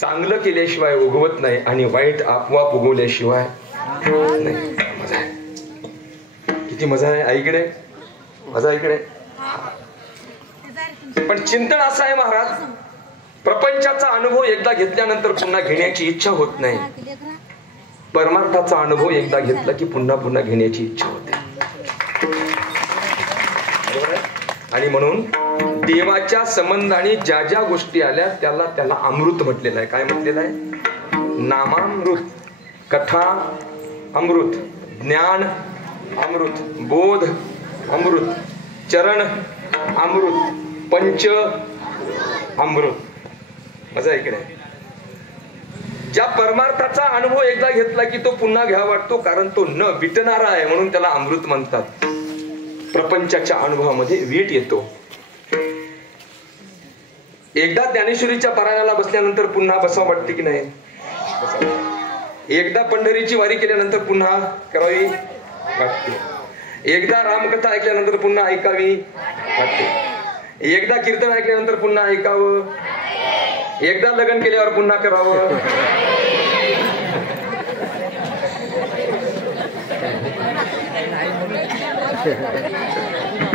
चांगलं केल्याशिवाय उगवत नाही आणि वाईट आपोआप उगवल्याशिवाय नाही. मजा आहे, किती मजा आहे आईकडे, मजा इकडे. पण चिंतन असं आहे महाराज, प्रपंचाचा अनुभव एकदा घेतल्यानंतर पुन्हा घेण्याची इच्छा होत नाही. परमार्थाचा अनुभव एकदा घेतला की पुन्हा पुन्हा घेण्याची इच्छा होते. आणि म्हणून देवाच्या संबंधाने ज्या ज्या गोष्टी आल्या त्याला त्याला अमृत म्हटलेलं आहे. काय म्हटलेलं आहे? नामामृत, कथा अमृत, ज्ञान अमृत, बोध अमृत, चरण अमृत, पंच अमृत. मजा इकडे. ज्या परमार्थाचा अनुभव एकदा घेतला की तो पुन्हा घ्यावा वाटतो, कारण तो न विटणारा आहे म्हणून त्याला अमृत म्हणतात. प्रपंचाच्या अनुभवामध्ये वीट येतो. एकदा ज्ञानेश्वरीच्या पारायणाला बसल्यानंतर पुन्हा बसावं वाटते की नाही? एकदा पंढरीची वारी केल्यानंतर पुन्हा करावी वाटते. एकदा रामकथा ऐकल्यानंतर पुन्हा ऐकावी वाटते. एकदा कीर्तन ऐकल्यानंतर पुन्हा ऐकावं. एकदा लग्न केल्यावर पुन्हा करावं.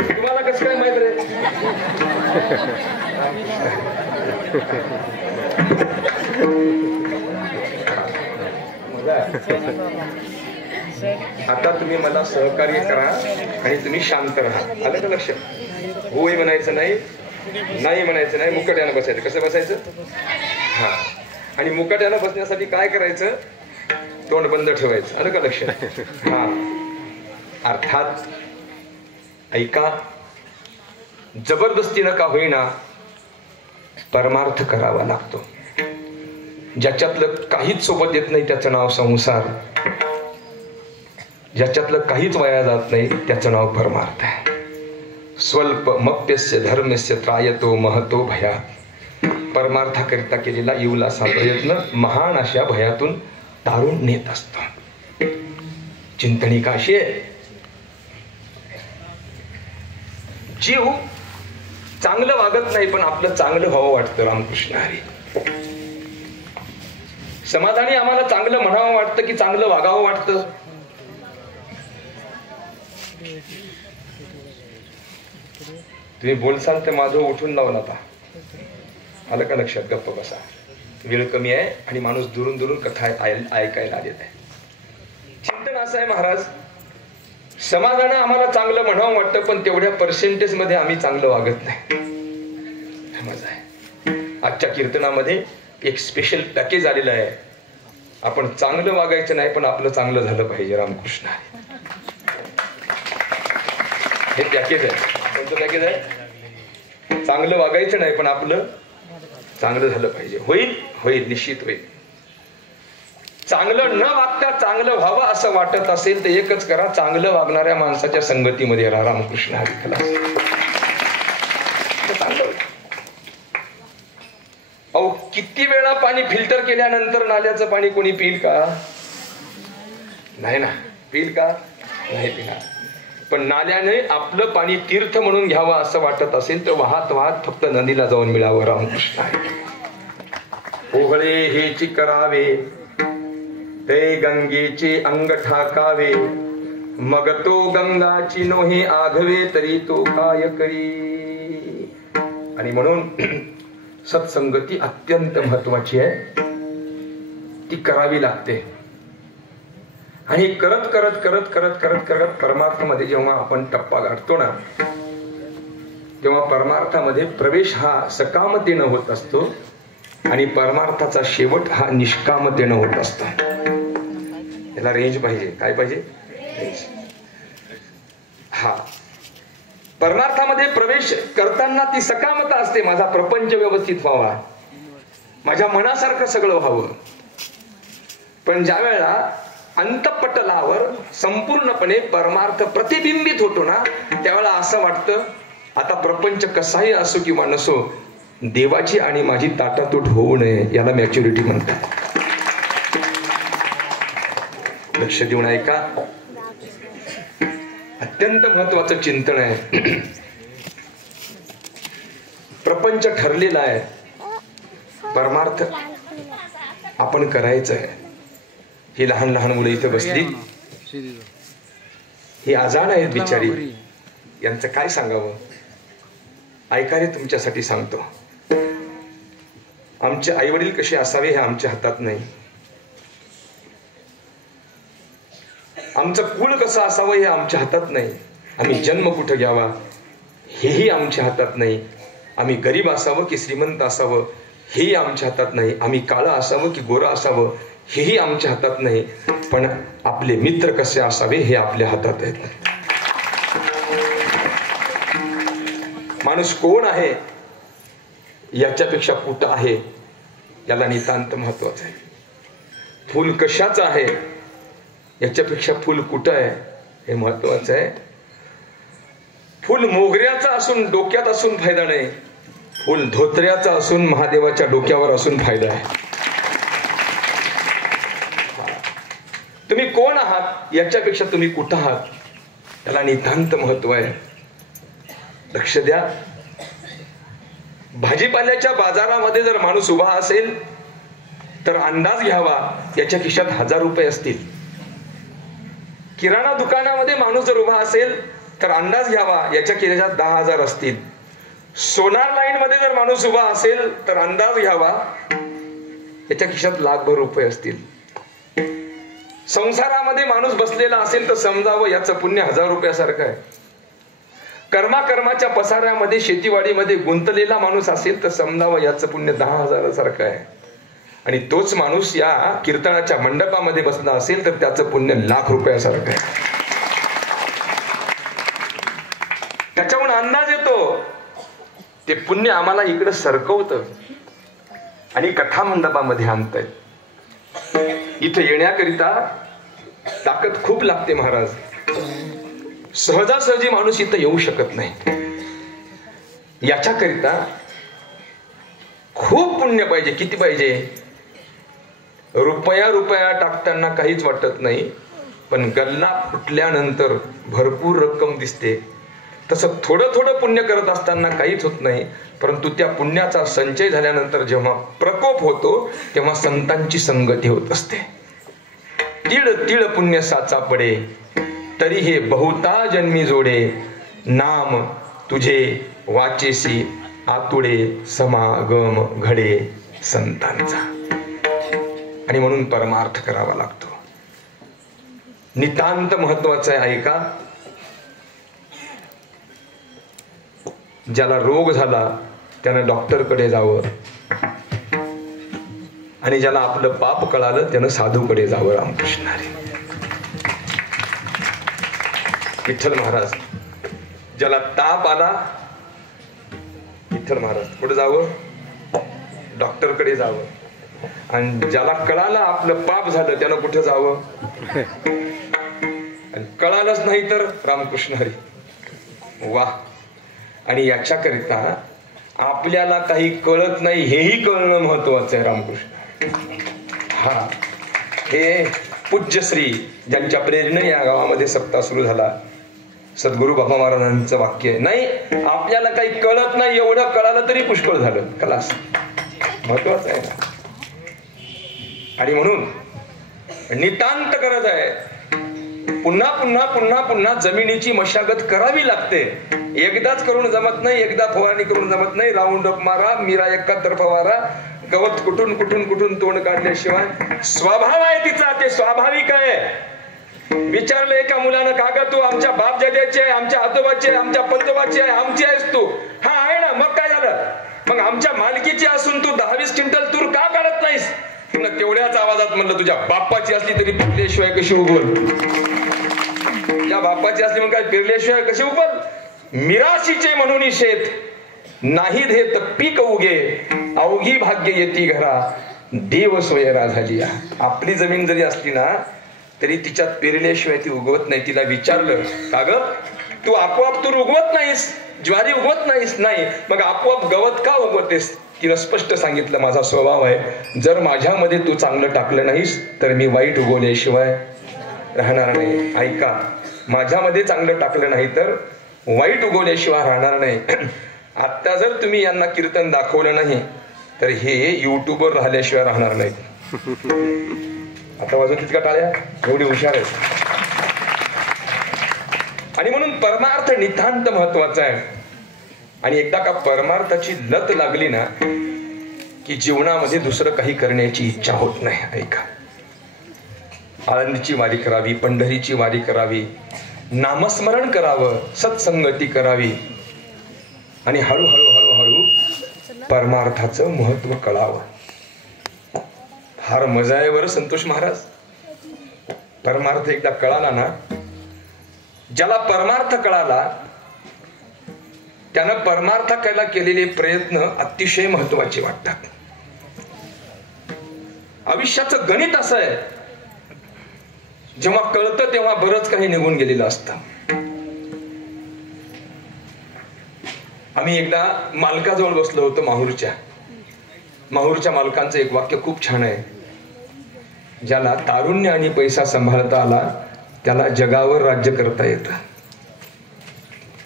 तुम्हाला कसं काय माहित रे? आता तुम्ही मला सहकार्य करा आणि तुम्ही शांत राहा. आलं का लक्षात? होय म्हणायचं नाही, नाही म्हणायचं नाही, मुकाट्यानं बसायचं. कसं बसायचं? हा. आणि मुकाट्यानं बसण्यासाठी काय करायचं? तोंड बंद ठेवायचं. आलं का लक्षात? हा. अर्थात ऐका, जबरदस्तीनं का होईना परमार्थ करावा लागतो. ज्याच्यातलं काहीच सोबत येत नाही त्याचं नाव संसार, ज्याच्यातलं काहीच वाया जात नाही त्याचं नाव परमार्थ आहे. स्वल्प मप्यस्य धर्मस्य त्रायतो महतो भयात. परमार्थाकरिता केलेला इवलासा प्रयत्न महान अशा भयातून तारून नेत असतो. चिंतनी काशी आहे, जीव चांगलं वागत नाही पण आपलं चांगलं व्हावं वाटतं. रामकृष्ण हरी. समाधानी आम्हाला चांगलं म्हणावं वाटतं की चांगलं वागावं वाटतं? तुम्ही बोलसाल तर माझं उठून लावून आता. आलं का लक्षात? गप्प बसा. वेळ कमी आहे आणि माणूस दुरून दुरून कथा ऐकायला आलेला आहे. चिंतन असं आहे महाराज, समाधान आम्हाला चांगलं म्हणावं वाटतं पण तेवढ्या पर्सेंटेज मध्ये आम्ही चांगलं वागत नाही. मजा आहे. आजच्या कीर्तनामध्ये एक स्पेशल पॅकेज आलेलं आहे. आपण चांगलं वागायचं नाही पण आपलं चांगलं झालं पाहिजे. रामकृष्ण हे पॅकेज आहे. कोणतं पॅकेज आहे? चांगलं वागायचं नाही पण आपलं चांगलं झालं पाहिजे. होईल होईल, निश्चित होईल. चांगलं न वागता चांगलं व्हावं असं वाटत असेल तर एकच करा, चांगलं वागणाऱ्या माणसाच्या संगतीमध्ये राहा. रामकृष्ण हरी. अहो किती वेळा पाणी फिल्टर केल्यानंतर नाल्याचं पाणी कोणी पिईल का? नाही ना. पिईल का? नाही पिणार. पण नाल्याने आपलं पाणी तीर्थ म्हणून घ्यावं असं वाटत असेल तर वाहत वाहत फक्त नदीला जाऊन मिळावं. रामकृष्ण हरी. ओघळे हेची करावे ते गंगेचे अंग ठाकावे, मग तो गंगाची नोहे आघवे तरी तो काय करी. आणि म्हणून सत्संगती अत्यंत महत्वाची आहे. ती करावी लागते. आणि करत करत करत करत करत करत परमार्थामध्ये जेव्हा आपण टप्पा गाठतो ना तेव्हा परमार्थामध्ये प्रवेश हा सकामतेनं होत असतो आणि परमार्थाचा शेवट हा निष्कामतेनं होत असतो. याला रेंज पाहिजे. काय पाहिजे? रेंज. हा. परमार्थामध्ये प्रवेश करताना ती सकामता असते. माझा प्रपंच व्यवस्थित व्हावा, माझ्या मनासारखं सगळं व्हावं. पण ज्या वेळेला अंतःपटलावर संपूर्णपणे परमार्थ प्रतिबिंबित होतो ना त्यावेळेला असं वाटतं आता प्रपंच कसाही असो किंवा नसो, देवाची आणि माझी ताटातूट होऊ नये. याला मॅच्युरिटी म्हणतात. लक्ष देऊन ऐका. अत्यंत महत्वाचं चिंतन आहे. प्रपंच ठरलेला आहे, परमार्थ आपण करायचं आहे. ही लहान लहान मुलं इथं बसली, ही आजाण आहेत बिचारी, यांचं काय सांगावं. ऐका रे, तुमच्यासाठी सांगतो. आमचे आई वडील कसे असावे हे आमच्या हातात नाही. आमचं कुळ कसं असावं हे आमच्या हातात नाही. आम्ही जन्म कुठं घ्यावा हेही आमच्या हातात नाही. आम्ही गरीब असावं की श्रीमंत असावं हेही आमच्या हातात नाही. आम्ही काळं असावं की गोरं असावं हेही आमच्या हातात नाही. पण आपले मित्र कसे असावे हे आपल्या हातात आहेत. माणूस कोण आहे याच्यापेक्षा कुठं आहे याला नितांत महत्वाचं आहे. फुल कशाचं आहे याच्यापेक्षा फुल कुठं आहे हे महत्वाचं आहे. फुल मोगऱ्याचं असून डोक्यात असून फायदा नाही, फुल धोत्र्याचं असून महादेवाच्या डोक्यावर असून फायदा आहे. तुम्ही कोण आहात याच्यापेक्षा तुम्ही कुठं आहात त्याला नितांत महत्व आहे. लक्ष द्या. भाजीपाल्याच्या बाजारामध्ये जर माणूस उभा असेल तर अंदाज घ्यावा याच्या खिशात 1000 रुपये असतील. किराणा दुकानामध्ये माणूस जर उभा असेल तर अंदाज घ्यावा याच्या खिशात 10,000 असतील. सोनार लाईन मध्ये जर माणूस उभा असेल तर अंदाज घ्यावा याच्या खिशात लाखभर रुपये असतील. संसारामध्ये माणूस बसलेला असेल तर समजावं याचं पुण्य 1000 रुपयासारखं आहे. कर्माच्या पसाऱ्यामध्ये शेतीवाडीमध्ये गुंतलेला माणूस असेल तर समजावं याचं पुण्य 10,000 सारखं आहे. आणि तोच माणूस या कीर्तनाच्या मंडपामध्ये बसला असेल तर त्याचं पुण्य लाख रुपयासारखं आहे. त्याच्याहून अंदाज येतो ते पुण्य आम्हाला इकडे सरकवतं आणि कथा मंडपामध्ये आणतंय. इथं येण्याकरिता ताकद खूप लागते महाराज. सहजासहजी माणूस इथं येऊ शकत नाही. याच्याकरिता खूप पुण्य पाहिजे. किती पाहिजे? रुपया टाकताना काहीच वाटत नाही, पण गल्ला फुटल्यानंतर भरपूर रक्कम दिसते. तसं थोडं थोडं पुण्य करत असताना काहीच होत नाही, परंतु त्या पुण्याचा संचय झाल्यानंतर जेव्हा प्रकोप होतो तेव्हा संतांची संगती होत असते. तीळ तीळ पुण्य साचा पडे, तरी हे बहुता जन्मी जोडे. नाम तुझे वाचेसी आतुडे, समागम घडे संतांचा. आणि म्हणून परमार्थ करावा लागतो. नितांत महत्वाचं आहे. ऐका, ज्याला रोग झाला त्यानं डॉक्टरकडे जावं आणि ज्याला आपलं पाप कळालं त्यानं साधूकडे जावं. रामकृष्ण हरी. विठ्ठल महाराज. ज्याला ताप आला विठ्ठल महाराज कुठे जावं? डॉक्टरकडे जावं. आणि ज्याला कळालं आपलं पाप झालं त्यानं कुठे जावं? आणि कळालंच नाही तर रामकृष्ण हरी. वाह. आणि याच्याकरिता आपल्याला काही कळत नाही हेही कळणं महत्वाचं आहे. रामकृष्ण. हा, हे पूज्यश्री ज्यांच्या प्रेरणे या गावामध्ये सप्ताह सुरू झाला, सद्गुरु बाबा महाराजांचं वाक्य आहे. नाही, आपल्याला काही कळत नाही एवढं कळालं तरी पुष्कळ झालं. खलास. महत्वाचं आहे ना. आणि म्हणून नितांत गरज आहे. पुन्हा पुन्हा पुन्हा पुन्हा जमिनीची मशागत करावी लागते. एकदाच करून जमत नाही, एकदा फवारणी करून जमत नाही. राऊंड अप मारा, मीरा एकातर फवारा, गवत कुठून कुठून कुठून तोंड काढल्याशिवाय. स्वभाव आहे तिचा, ते स्वाभाविक आहे. विचारलं एका मुलानं, का ग तू आमच्या बाप जदेचे आहे, आमच्या आजोबाचे आहे, आमच्या पंजोबाचे आहे, आमची आहेस तू? हा आहे ना. मग काय झालं? मग आमच्या मालकीची असून तू 10-20 क्विंटल तूर का काढत नाहीस? तेवढ्याच आवाजात म्हणलं, तुझ्या बाप्पाची असली तरी पिकल्याशिवाय कशी उगवल? तुझ्या बाप्पाची असली मग काय पेरल्याशिवाय कशी उगवल? मिराशीचे म्हणून शेत नाही देत पीक उगे, अवघी भाग्य येती घरा, देव सोयरा झाली. आपली जमीन जरी असली ना तरी तिच्यात पेरल्याशिवाय ती उगवत नाही. तिला विचारलं, का ग तू आपोआप तूर उगवत नाहीस, ज्वारी उगवत नाहीस? नाही. मग आपोआप गवत का उगवतेस? तिनं स्पष्ट सांगितलं, माझा स्वभाव आहे, जर माझ्यामध्ये तू चांगलं टाकलं नाहीस तर मी वाईट उगवल्याशिवाय राहणार नाही. ऐका, माझ्यामध्ये चांगलं टाकलं नाही तर वाईट उगवल्याशिवाय राहणार नाही. आता जर तुम्ही यांना कीर्तन दाखवलं नाही तर हे युट्यूबवर राहिल्याशिवाय राहणार नाही. आता वाजवत तितका टाळ्या, एवढी हुशार आहे. आणि म्हणून परमार्थ नितांत महत्वाचा आहे. आणि एकदा का परमार्थाची लत लागली ना की जीवनामध्ये दुसरं काही करण्याची इच्छा होत नाही. ऐका, आळंदीची वारी करावी, पंढरीची वारी करावी, नामस्मरण करावं, सत्संगती करावी आणि हळूहळू हळूहळू परमार्थाचं महत्व कळावं. फार मजा आहे बरं संतोष महाराज. परमार्थ एकदा कळाला ना, ज्याला परमार्थ कळाला त्यानं परमार्थाला केलेले प्रयत्न अतिशय महत्वाचे वाटतात. आयुष्याचं गणित असं आहे, जेव्हा कळतं तेव्हा बरंच काही निघून गेलेलं असतं. आम्ही एकदा मालकाजवळ बसलो होतो माहूरच्या मालकांचं एक वाक्य खूप छान आहे. ज्याला तारुण्य आणि पैसा सांभाळता आला त्याला जगावर राज्य करता येतं.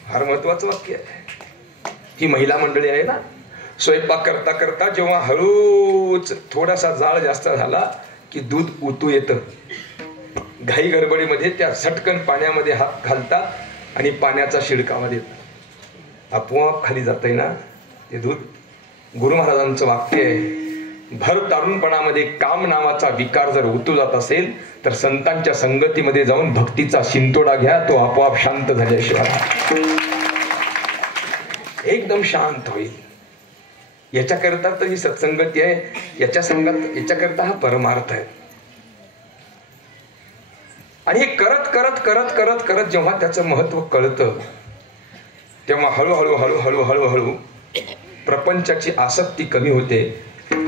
फार महत्वाचं वाक्य आहे. ही महिला मंडळी आहे ना, स्वयंपाक करता करता जेव्हा हळूच थोडासा जाळ जास्त झाला की दूध उतू येतं. घाई गडबडीमध्ये त्या झटकन पाण्यामध्ये हात घालतात आणि पाण्याचा शिडकावा देतात, आपोआप खाली जातंय ना ते दूध. गुरु महाराजांचं वाक्य आहे, भर तारुणपणामध्ये काम नावाचा विकार जर उतू जात असेल तर संतांच्या संगतीमध्ये जाऊन भक्तीचा शिंतोडा घ्या, तो आपोआप शांत झाल्याशिवाय एकदम शांत होईल. याच्याकरता तर ही सत्संगती आहे, याच्याकरता हा परमार्थ आहे. आणि हे करत करत करत करत करत जेव्हा त्याचं महत्व कळतं तेव्हा हळूहळू हळूहळू हळूहळू प्रपंचाची आसक्ती कमी होते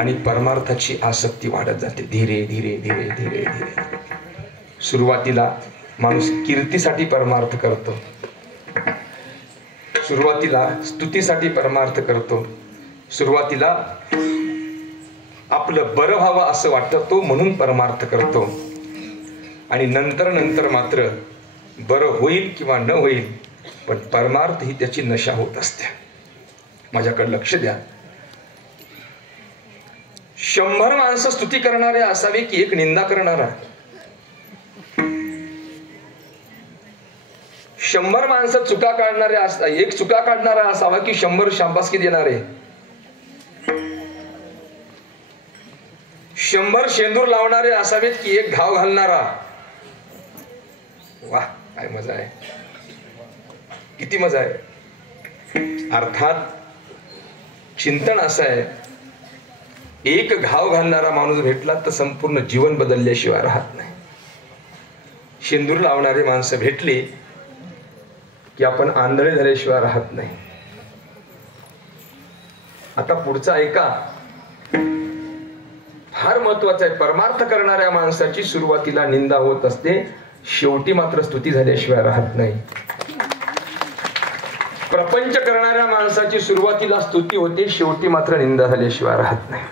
आणि परमार्थाची आसक्ती वाढत जाते. धीरे धीरे धीरे धीरे धीरे. सुरुवातीला माणूस कीर्तीसाठी परमार्थ करतो, सुरुवातीला स्तुतीसाठी परमार्थ करतो, सुरुवातीला आपलं बरं व्हावं असं वाटतं तो म्हणून परमार्थ करतो. आणि नंतर नंतर मात्र बरं होईल किंवा न होईल पण परमार्थ ही त्याची नशा होत असते. माझ्याकडे लक्ष द्या. 100 माणसं स्तुती करणारे असावे की एक निंदा करणारा? 100 माणसं चुका काढणारे एक चुका काढणारा असावा की 100 शाबासकी देणारे? 100 शेंदूर लावणारे असावेत की एक घाव घालणारा? वाह, काय मजा आहे, किती मजा आहे. अर्थात चिंतन असं आहे, एक घाव घालणारा माणूस भेटला तर संपूर्ण जीवन बदलल्याशिवाय राहत नाही. शेंदूर लावणारी माणसं भेटली की आपण आंधळे झाल्याशिवाय राहत नाही. आता पुढचा ऐका, फार महत्वाचं आहे. परमार्थ करणाऱ्या माणसाची सुरुवातीला निंदा होत असते, शेवटी मात्र स्तुती झाल्याशिवाय राहत नाही. प्रपंच करणाऱ्या माणसाची सुरुवातीला स्तुती होते, शेवटी मात्र निंदा झाल्याशिवाय राहत नाही.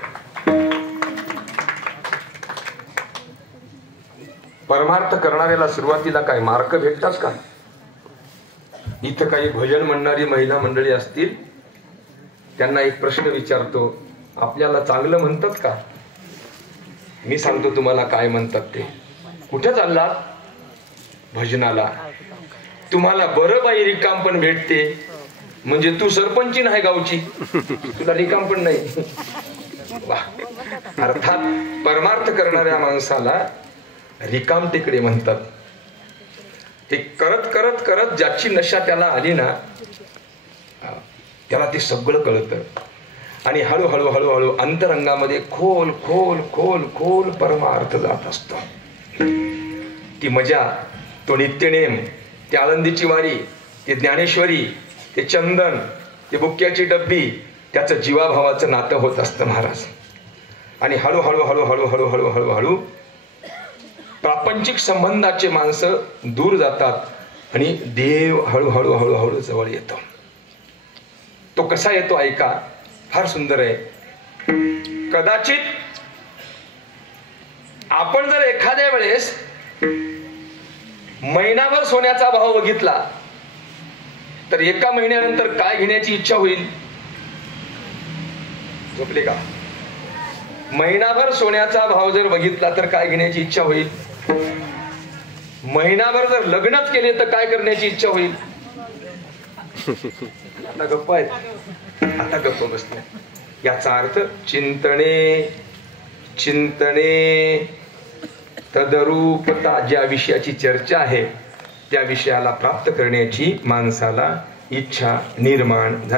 परमार्थ करणाऱ्याला सुरुवातीला काय मार्क भेटतात का? इथं काही भजन म्हणणारी महिला मंडळी असतील, त्यांना एक प्रश्न विचारतो, आपल्याला चांगलं म्हणतात का? मी सांगतो तुम्हाला काय म्हणतात ते. कुठे चाललात? भजनाला. तुम्हाला बरं बाई रिकाम पण भेटते, म्हणजे तू सरपंची नाही गावची, तुला रिकाम पण नाही. वाह. अर्थात परमार्थ करणाऱ्या माणसाला रिकाम टेकडे म्हणतात. ते करत करत करत ज्याची नशा त्याला आली ना त्याला ते सगळं कळतं आणि हळूहळू हळूहळू अंतरंगामध्ये खोल खोल खोल खोल परमार्थ जात असतो. ती मजा, तो नित्यनेम, ती आळंदीची वारी, ते ज्ञानेश्वरी, ते चंदन, ते बुक्क्याची डब्बी, त्याचं जीवाभावाचं नातं होत असतं महाराज. आणि हळूहळू हळूहळू हळूहळू हळूहळू प्रापंचिक संबंधाचे माणसं दूर जातात आणि देव हळूहळू हळूहळू जवळ येतो. तो कसा येतो ऐका, फार सुंदर आहे. कदाचित आपण जर एखाद्या वेळेस महिनाभर सोन्याचा भाव बघितला तर एका महिन्यानंतर काय घेण्याची इच्छा होईल? झोपले का? महिनाभर सोन्याचा भाव जर बघितला तर काय घेण्याची इच्छा होईल? महिनाभर जर लग्नच केले तर काय करण्याची इच्छा होईल? आता गप्प आहेत, आता गप्प बसले. याचा अर्थ चिंतने चिंतने तदरूपता, ज्या विषयाची चर्चा आहे त्या विषयाला प्राप्त करण्याची माणसाला इच्छा निर्माण झाली.